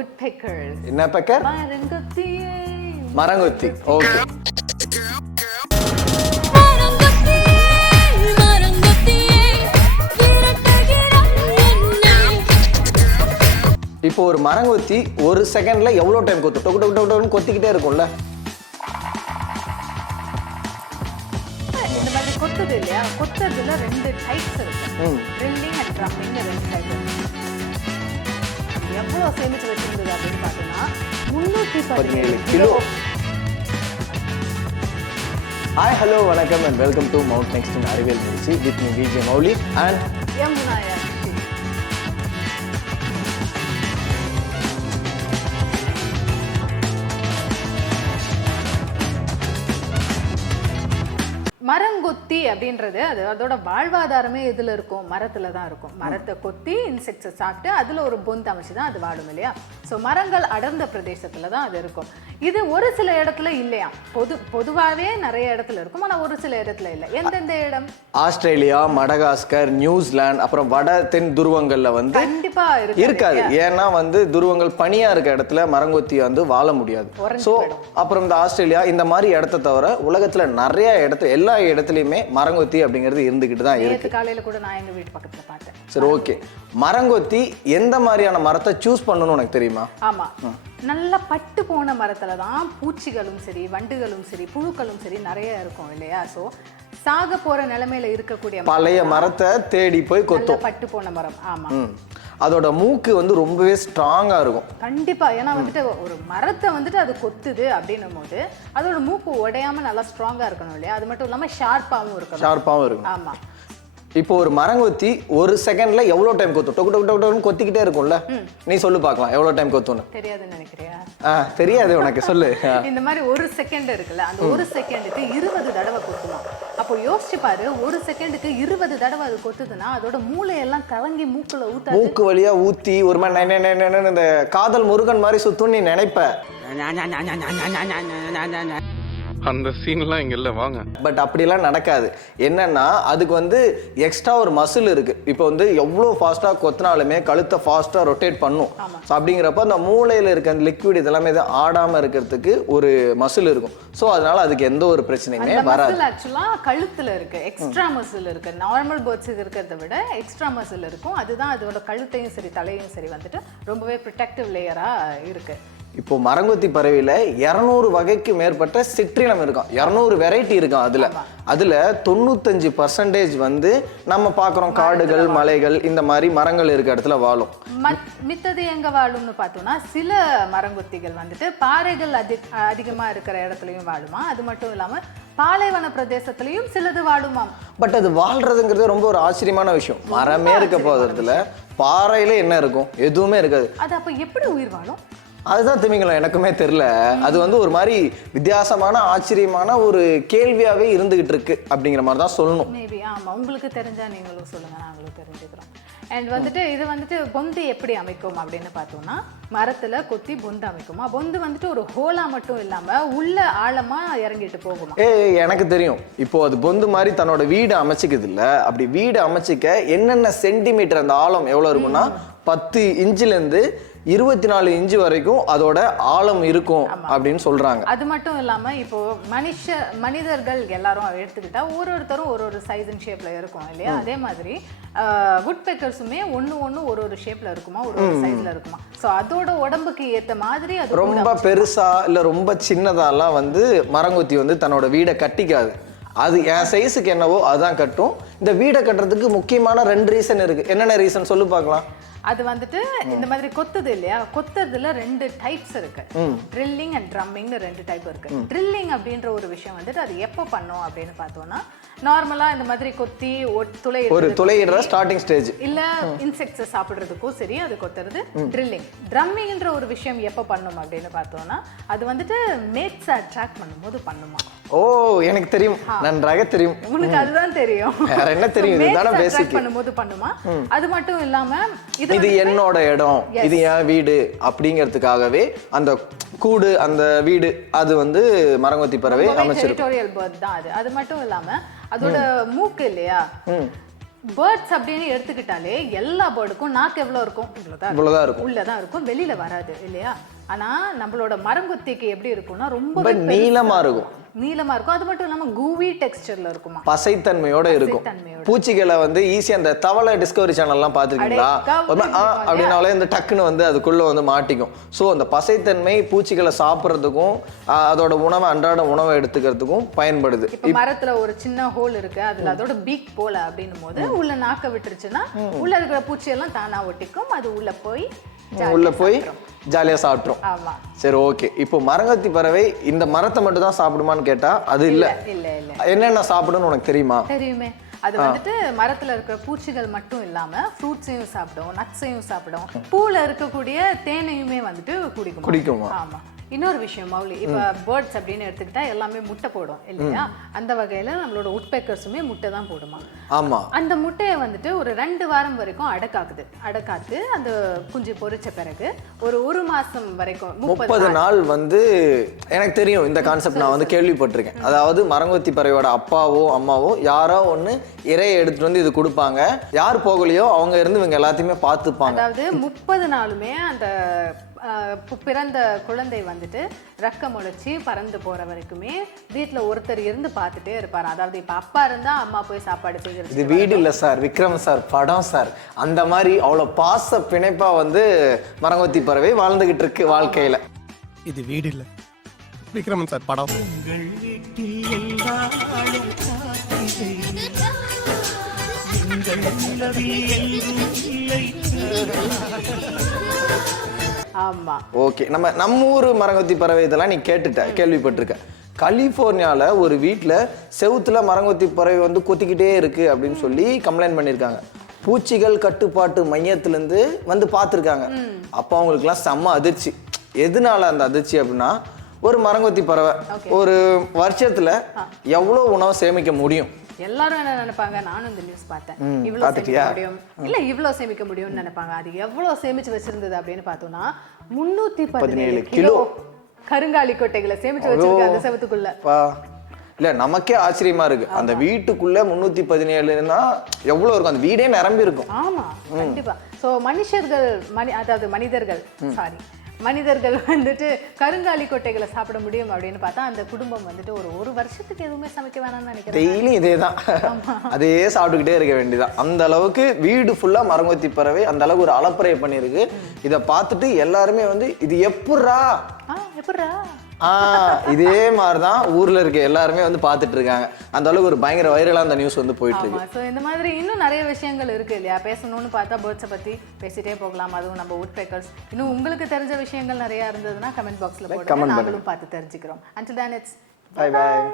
woodpeckers. என்ன beggar? மரங்கொத்தி. மரங்கொத்தி. ஓகே. இப்போ ஒரு மரங்கொத்தி ஒரு செகண்ட்ல எவ்வளவு டைம் கொத்தும்? டொக்கு டொக்கு டொக்குன்னு கொத்திக்கிட்டே இருக்கும்ல. இந்த மாதிரி கொத்துது இல்லையா? கொத்துறதுல ரெண்டு டைப்ஸ் இருக்கு. ட்ரில்லிங் அண்ட் ட்ரம்மிங் ரெண்டு டைப் இருக்கு. எவ்வளவு சேமிச்சு வச்சிருந்தது அப்படின்னு பார்த்தோம்னா 317 கிலோ. ஹாய் ஹலோ வணக்கம் and welcome to mount next in அறிவியல் நிகழ்ச்சி with me Vijay Mouli and Yamuna. மரங்கொத்தி அப்படின்றது அதோட வாழ்வாதாரமே எதுல இருக்கும்? மரத்துல தான் இருக்கும். மரத்தை கொத்தி இன்செக்ட்ஸை சாப்பிட்டு அதுல ஒரு பொந்து அமைச்சு தான் அது வாடும் இல்லையா? ஸோ மரங்கள் அடர்ந்த பிரதேசத்துல தான் அது இருக்கும். இது ஒரு சில இடத்துல இல்லையா? பொதுவாகவே நிறைய இடத்துல இருக்கும், ஆனால் ஒரு சில இடத்துல இல்லை. எந்தெந்த இடம்? ஆஸ்திரேலியா, மடகாஸ்கர், நியூசிலாந்து, அப்புறம் வட தென் துருவங்கள்ல வந்து கண்டிப்பா இருக்காது. ஏன்னா வந்து துருவங்கள் பனியா இருக்க இடத்துல மரங்கொத்தி வந்து வாழ முடியாது. ஸோ அப்புறம் இந்த ஆஸ்திரேலியா இந்த மாதிரி இடத்த தவிர உலகத்துல நிறைய இடத்துல எல்லா இடத்துலயுமே மரங்கொத்தி அப்படிங்கிறது இருந்துகிட்டு தான் இருக்கு. காலையில கூட நான் எங்க வீட்டு பக்கத்துல பார்த்தேன். சரி, ஓகே. மரங்கொத்தி எந்த மாதிரியான மரத்தை சூஸ் பண்ணணும்னு உனக்கு தெரியுமா? ஆமா, நல்ல பட்டு போன மரத்துல தான் பூச்சிகளும் சரி, வண்டுகளும் சரி, புழுக்களும் சரி நிறைய இருக்கும் இல்லையா? ஸோ சாக போற நிலைமையில இருக்கக்கூடிய பழைய மரத்தை தேடி போய் கொத்தும். பட்டு போன மரம். ஆமா, அதோட மூக்கு வந்து ரொம்பவே ஸ்ட்ராங்கா இருக்கும். கண்டிப்பா. ஏன்னா வந்துட்டு ஒரு மரத்தை வந்துட்டு அது கொத்துது அப்படின்னும் போது அதோட மூக்கு உடையாம நல்லா ஸ்ட்ராங்கா இருக்கணும் இல்லையா? அது மட்டும் இல்லாம ஷார்ப்பாவும் இருக்கணும். ஆமா. இப்போ ஒரு மரங்கொத்தி ஒரு செகண்ட்ல எவ்வளவு டைம் கொத்தும்? டொக்கு டொக்கு டொக்குன்னு கொத்திக்கிட்டே இருக்கும்ல. நீ சொல்லு பார்க்கலாம் எவ்வளவு டைம் கொத்தும்னு. தெரியாதுன்னு நினைக்கிறியா? தெரியாது உனக்கு, சொல்லு. இந்த மாதிரி ஒரு செகண்ட் இருக்குல்ல, அந்த ஒரு செகண்டுக்கு 20 தடவை கொத்துமா. அப்போ யோசிச்சு பாரு, ஒரு செகண்டுக்கு 20 தடவை அது கொத்துதுன்னா அதோட மூளையெல்லாம் கலங்கி மூக்குல ஊத்த, மூக்கு வழியா ஊத்தி ஒரு மாதிரி இந்த காதல் முருகன் மாதிரி சுத்தும் நீ நினைப்ப. அந்த சீன்லாம் இங்க இல்ல, வாங்க. பட் அப்படிலாம் நடக்காது. என்னன்னா அதுக்கு வந்து எக்ஸ்ட்ரா ஒரு மசில் இருக்கு. இப்போ வந்து எவ்வளோ ஃபாஸ்டா கொத்தினாலுமே கழுத்தை ஃபாஸ்டா ரொட்டேட் பண்ணும். அப்படிங்கிறப்ப அந்த மூளையில இருக்க அந்த லிக்விட் இதெல்லாமே ஆடாம இருக்கிறதுக்கு ஒரு மசில் இருக்கும். ஸோ அதனால அதுக்கு எந்த ஒரு பிரச்சனையுமே வராது. ஆக்சுவலா கழுத்துல இருக்கு எக்ஸ்ட்ரா மசில் இருக்கு. நார்மல் பேர்ட்ஸுக்கு இருக்கிறத விட எக்ஸ்ட்ரா மசில் இருக்கும். அதுதான் அதோட கழுத்தையும் சரி தலையும் சரி வந்துட்டு ரொம்பவே ப்ரொடெக்டிவ் லேயரா இருக்கு. இப்போ மரங்கொத்தி பறவையில 200 வகைக்கு மேற்பட்ட சிற்றினம் இருக்கும். 200 வெரைட்டி இருக்கும். அதுல 95% வந்து நம்ம பாக்குறோம் காடுகள், மலைகள், இந்த மாதிரி மரங்கள் இருக்க இடத்துல வாழும். மித்தது எங்க வாழும்னு பார்த்தோம்னா சில மரங்கொத்திகள் வந்துட்டு பாறைகள் அதிகமா இருக்கிற இடத்துலயும் வாழுமா. அது மட்டும் இல்லாம பாலைவன பிரதேசத்திலையும் சிலது வாழுமா. பட் அது வாழ்றதுங்கிறது ரொம்ப ஒரு ஆச்சரியமான விஷயம். மரமே இருக்க போதுல பாறையில என்ன இருக்கும்? எதுவுமே இருக்காது. அது அப்ப எப்படி உயிர் வாழும்? அதுதான் திமிங்கலம், எனக்குமே தெரியல. அது வந்து ஒரு மாதிரி வித்தியாசமான ஆச்சரியமான ஒரு கேள்வியாவே இருந்துகிட்டு இருக்கு அப்படிங்கிற மாதிரி தான் சொல்லணும். மேபி. ஆமா, உங்களுக்கு தெரிஞ்சா நீங்களும் சொல்லுங்க, நாங்களும் தெரிஞ்சுக்கிறோம். அண்ட் வந்துட்டு இது வந்துட்டு பொந்து எப்படி அமைக்கும் அப்படின்னு பார்த்தோம்னா மரத்துல கொத்தி பொந்து அமைக்குமா. பொந்து வந்துட்டு ஒரு ஹோலா மட்டும் இல்லாம உள்ள ஆழமா இறங்கிட்டு போகுமா. எனக்கு தெரியும். இப்போ அது பொந்து மாதிரி தன்னோட வீடு அமைச்சிக்குது இல்ல, அப்படி வீடு அமைச்சிக்க என்னென்ன சென்டிமீட்டர் அந்த ஆழம் எவ்வளவு இருக்கும்னா 10 இன்ச்சுல இருந்து 24 இன்ச்சு வரைக்கும் அதோட ஆழம் இருக்கும் அப்படின்னு சொல்றாங்க. அது மட்டும் இல்லாம இப்போ மனிதர்கள் எல்லாரும் எடுத்துக்கிட்டா ஒருத்தரும் ஒரு சைஸ் அண்ட் ஷேப்ல இருக்கும் இல்லையா? அதே மாதிரி woodpeckers-உமே ஒன்னு ஒரு ஷேப்ல இருக்குமா, ஒரு சைஸ்ல இருக்குமா. சோ அதோட உடம்புக்கு ஏத்த மாதிரி அது ரொம்ப பெருசா இல்ல ரொம்ப சின்னதாலாம் வந்து மரங்கொத்தி வந்து தன்னோட வீடை கட்டிக்காது. அது என் சைஸுக்கு என்னவோ அதுதான் கட்டும். இந்த வீடை கட்டுறதுக்கு முக்கியமான 2 ரீசன் இருக்கு. என்னென்ன ரீசன் சொல்லு பார்க்கலாம். அது வந்துட்டு இந்த மாதிரி கொத்துது இல்லையா? கொத்துறதுல 2 டைப்ஸ் இருக்கு. ட்ரில்லிங் அண்ட் ட்ரம்மிங்னு 2 டைப் இருக்கு. ட்ரில்லிங் அப்படின்ற ஒரு விஷயம் வந்துட்டு அது எப்போ பண்ணும் அப்படின்னு பார்த்தோம்னா நார்மலா இந்த மாதிரி கொத்தி துளையிடுற ஸ்டார்டிங் ஸ்டேஜ் இல்ல இன்செக்ட்ஸை சாப்பிடுறதுக்கும் சரி அது கொத்துறது ட்ரில்லிங். ட்ரம்மிங்ன்ற ஒரு விஷயம் எப்போ பண்ணும் அப்படின்னு பார்த்தோம்னா அது வந்துட்டு மேட்ஸை அட்ராக்ட் பண்ணும்போது பண்ணுமா. ஓ, எனக்கு தெரியும், நன்றாக தெரியும். உங்களுக்கு அதுதான் தெரியும். வேற என்ன தெரியும்? இதுதான பேசிக். பண்ணும்போது பண்ணுமா. அது மட்டும் இல்லாம இது என்னோட இடம், இது என் வீடு அப்படிங்கிறதுக்காகவே அந்த கூடு, அந்த வீடு அது வந்து மரங்கொத்தி பறவை அமைச்சிருக்கு. டெரிட்டோரியல் பேர்ட் தான் அது. அது மட்டும் இல்லாம அதோட மூக்கு இல்லையா, பேர்ட்ஸ் அப்படின்னு எடுத்துக்கிட்டாலே எல்லா பேர்டுக்கும் நாக்கு எவ்வளோ இருக்கும்? இவ்வளவுதான் இருக்கும், உள்ளதான் இருக்கும், வெளியில வராது இல்லையா? ஆனா நம்மளோட மரங்கொத்திக்கு எப்படி இருக்கும்னா ரொம்ப நீளமா இருக்கும். நீளமா இருக்கும். அது மட்டும் இல்லாம கூவி டெக்ஸ்டர்ல இருக்குமா, பசைத்தன்மையோட இருக்கும். பூச்சிகளை வந்து ஈஸியா அந்த தவளை டிஸ்கவரி சேனல்லாம் பாத்துருக்கீங்களா? அப்படின்னாலே இந்த டக்குன்னு வந்து அதுக்குள்ள வந்து மாட்டிக்கும். ஸோ அந்த பசைத்தன்மை பூச்சிகளை சாப்பிட்றதுக்கும் அதோட உணவை அன்றாட உணவை எடுத்துக்கிறதுக்கும் பயன்படுது. இப்ப மரத்துல ஒரு சின்ன ஹோல் இருக்கு, அதுல அதோட பீக் போல அப்படின்னும் போது உள்ள நாக்க விட்டுருச்சுன்னா உள்ள இருக்கிற பூச்சி எல்லாம் தானா ஒட்டிக்கும், அது உள்ள போய் ஜாலியா சாப்பிட்ரும். ஆமா. சரி, ஓகே. இப்போ மரங்கொத்தி பறவை இந்த மரத்தை மட்டும் தான் சாப்பிடுமான்னு கேட்டா அது இல்ல. என்னென்ன சாப்பிடுன்னு உனக்கு தெரியுமா? தெரியுமே. அது வந்துட்டு மரத்துல இருக்கிற பூச்சிகள் மட்டும் இல்லாம ஃப்ரூட்ஸையும் சாப்பிடும், நட்ஸையும் சாப்பிடும், பூல இருக்கக்கூடிய தேனையுமே வந்துட்டு குடிக்குமா. ஆமா. இன்னொரு விஷயம் மௌலி, இப்ப பேர்ட்ஸ் அப்படின்னு எடுத்துக்கிட்டா எல்லாமே முட்டை போடும் இல்லையா? அந்த வகையில நம்மளோட உட்பெக்கர்ஸுமே முட்டை தான் போடுமா. ஆமா. அந்த முட்டையை வந்துட்டு ஒரு 2 வாரம் வரைக்கும் அடக்காத்து அந்த குஞ்சு பொரிச்ச பிறகு ஒரு மாசம் வரைக்கும் 30 நாள் வந்து எனக்கு தெரியும் இந்த கான்செப்ட். நான் வந்து கேள்விப்பட்டிருக்கேன். அதாவது மரங்கொத்தி பறவையோட அப்பாவோ அம்மாவோ யாரோ ஒண்ணு இறையை எடுத்துட்டு வந்து இது கொடுப்பாங்க. யார் போகலையோ அவங்க இருந்து இவங்க எல்லாத்தையுமே பார்த்துப்பாங்க. அதாவது 30 நாளுமே அந்த பிறந்த குழந்தை வந்துட்டு ரெக்க முளைச்சி பறந்து போற வரைக்குமே வீட்டுல ஒருத்தர் இருந்து பார்த்துட்டே இருப்பாரு. அதாவது இப்ப அப்பா இருந்தா அம்மா போய் சாப்பாடு செய்யறது. இது வீடு இல்ல சார், விக்ரம் சார் படம் சார். அந்த மாதிரி அவ்வளவு பாச பிணைப்பா வந்து மரங்கொத்தி பறவை வாழ்ந்துகிட்டு இருக்கு வாழ்க்கையில. இது வீடு இல்ல, விக்ரமன் சார் படம். ஆமா. ஓகே, நம்ம ஊர் மரங்கொத்தி பறவை இதெல்லாம் நீ கேள்விப்பட்டிருக்க. கலிபோர்னியால ஒரு வீட்டுல செவுத்துல மரங்கொத்தி பறவை வந்து கொத்திக்கிட்டே இருக்கு அப்படின்னு சொல்லி கம்ப்ளைண்ட் பண்ணிருக்காங்க. பூச்சிகள் கட்டுப்பாட்டு மையத்திலிருந்து வந்து பார்த்துருக்காங்க. அப்போ அவங்களுக்குலாம் செம்ம அதிர்ச்சி. எதனால அந்த அதிர்ச்சி அப்படின்னா, ஒரு மரங்கொத்தி பறவை ஒரு வருஷத்துல எவ்வளவு உணவு சேமிக்க முடியும்? எல்லாரும் என்ன நினைப்பாங்க, நானும் இந்த நியூஸ் பார்த்தேன், இவ்வளவு சேமிக்க முடியும் இல்ல இவ்வளவு சேமிக்க முடியும்னு நினைப்பாங்க. அது எவ்வளவு சேமிச்சு வச்சிருந்தது அப்படின்னு பார்த்தோம்னா 317 கிலோ கருங்காலி கொட்டைகளை சேமிச்சு வச்சிருக்கு அந்த செவத்துக்குள்ள. இல்ல, நமக்கே ஆச்சரியமா இருக்கு. அந்த வீட்டுக்குள்ள 317னா எவ்வளவு இருக்கும்? அந்த வீடே நிரம்பி இருக்கும். ஆமா, கண்டிப்பா. சோ மனிதர்கள் வந்துட்டு கருங்காலி கொட்டைகளை சாப்பிட முடியும் அப்படின்னு பார்த்தா அந்த குடும்பம் வந்துட்டு ஒரு வருஷத்துக்கு எதுவுமே சமைக்க வேணாம்னு நினைக்கிறேன். டெய்லி இதேதான், அதே சாப்பிட்டுக்கிட்டே இருக்க வேண்டியதான். அந்த அளவுக்கு வீடு ஃபுல்லா மரங்கொத்தி பறவை அந்த அளவுக்கு ஒரு அலப்பறையை பண்ணிருக்கு. இதை பார்த்துட்டு எல்லாருமே வந்து இது எப்பட்றா இதே மாதிரிதான் ஊர்ல இருக்க எல்லாருமே வந்து பாத்துட்டு இருக்காங்க. அந்த அளவுக்கு ஒரு பயங்கர வைரலா அந்த நியூஸ் வந்து போயிட்டு இருக்கு. சோ இந்த மாதிரி இன்னும் நிறைய விஷயங்கள் இருக்கு இல்லையா? பேசணும்னு பார்த்தா பேர்ட்ஸை பத்தி பேசிட்டே போகலாம். அதுவும் நம்ம உட்பெக்கர்ஸ். இன்னும் உங்களுக்கு தெரிஞ்ச விஷயங்கள் நிறைய இருந்ததுன்னா கமெண்ட் பாக்ஸ்ல போடுங்க, நாங்களும் பார்த்து தெரிஞ்சுக்கிறோம். Until then, it's bye bye.